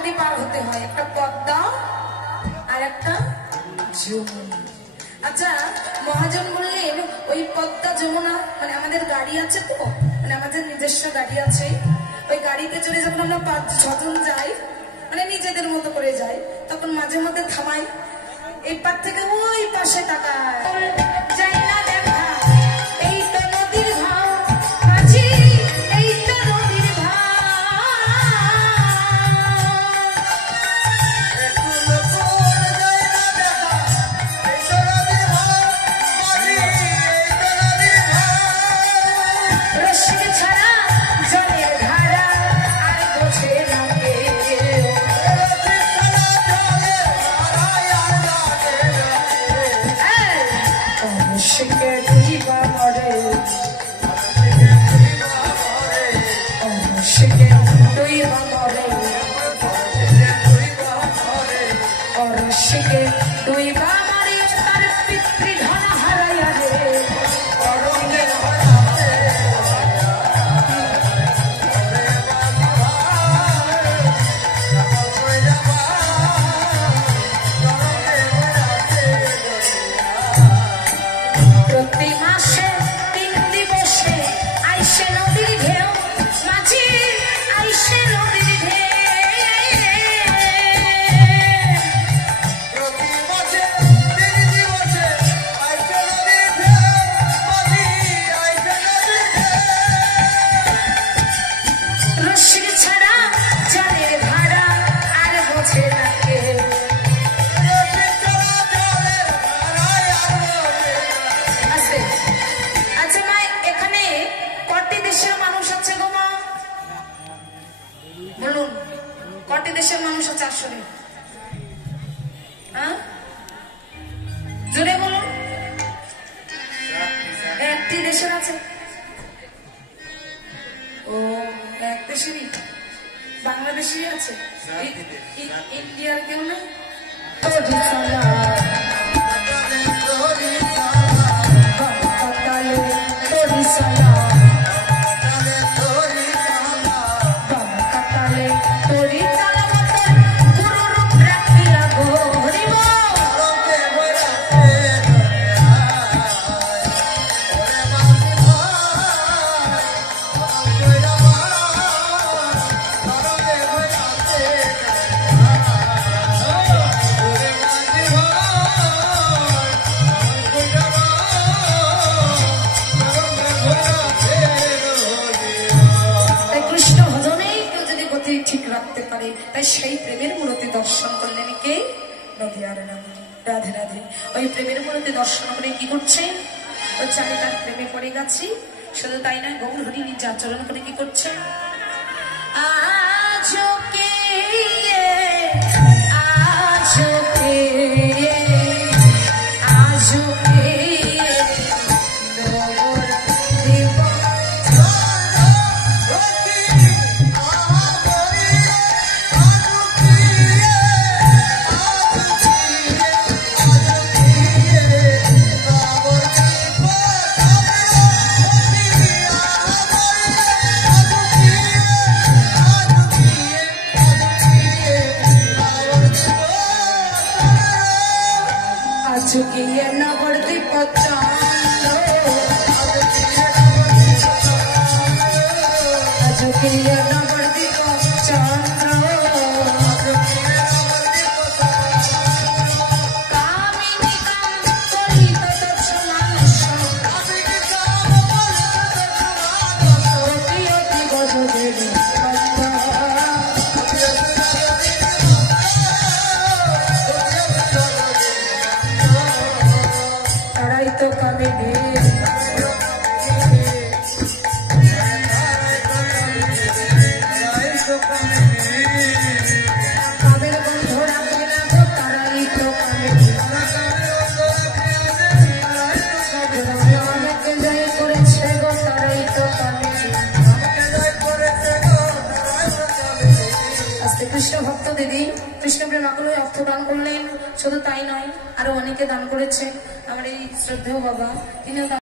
নদী পার হতে হয়, একটা পদ্মা আর একটা যমুনা। আচ্ছা, মহাজন বললেন ওই পদ্মা যমুনা মানে আমাদের গাড়ি আছে তো, মানে আমাদের নিজস্ব গাড়ি আছে, ওই গাড়িতে চড়ে যখন আমরা 5-6 জন যাই, মানে নিজেদের মতো করে যাই, তখন মাঝে মধ্যে থামাই, এই পার থেকে ওই পাশে তাকায়, যাই না দেখা এই তো নদীর ভাও, মাঝি এই তো নদীর ভাও। রসিক ছাড়া জলের ধারা আর বোঝে না কে, রসিকে দুইবা মরে, রসিকে দুইবা মরে, রসিকে দুইবা মরে, তার পিতৃধন হারাইয়া রে। প্রতি মাসে 3 দিবসে আইসে নদীর ঢেউ, মাঝি আইসে নদীর ঢেউ। রসিক ছাড়া জলের ধারা আর বোঝে না কে। আচ্ছা মা, এখানে কটি দেশের মানুষ আছে গো মা? বলুন, কটি দেশের মানুষ আছে আসলে? হ্যাঁ, জোরে বলুন। 1টি দেশের আছে। ও, 1 দেশেরই, বাংলাদেশই আছে, ইন্ডিয়ার কেউ নেই। ঠিক রাখতে পারে, তাই সেই প্রেমের মূর্তি দর্শন করলেন কে? নদী আর নদী। রাধে রাধে। ওই প্রেমের মূর্তি দর্শন করে কি করছে? ওই চাই তার প্রেমে পড়ে গেছি। শুধু তাই নয়, গৌর হরি নিজে আচরণ করে কি করছে? আজকে झुकिए नवद्वीप चंद्र, झुकिए नवद्वीप चंद्र, कामिनी काम कलित दर्शनान अति अति गजदेवी तो कामिनी कामेर बंधुरा बिना तो ताराई तो कामिनी আমাকে জয় করেছে গো তারাই তো কামিনী। আজকে কৃষ্ণ ভক্ত দিদি কৃষ্ণ প্রেম আকুলে অর্থ দান করলেন। শুধু তাই নয়, আরো অনেকে দান করেছে। আমার এই শ্রদ্ধেয় বাবা, তিনিও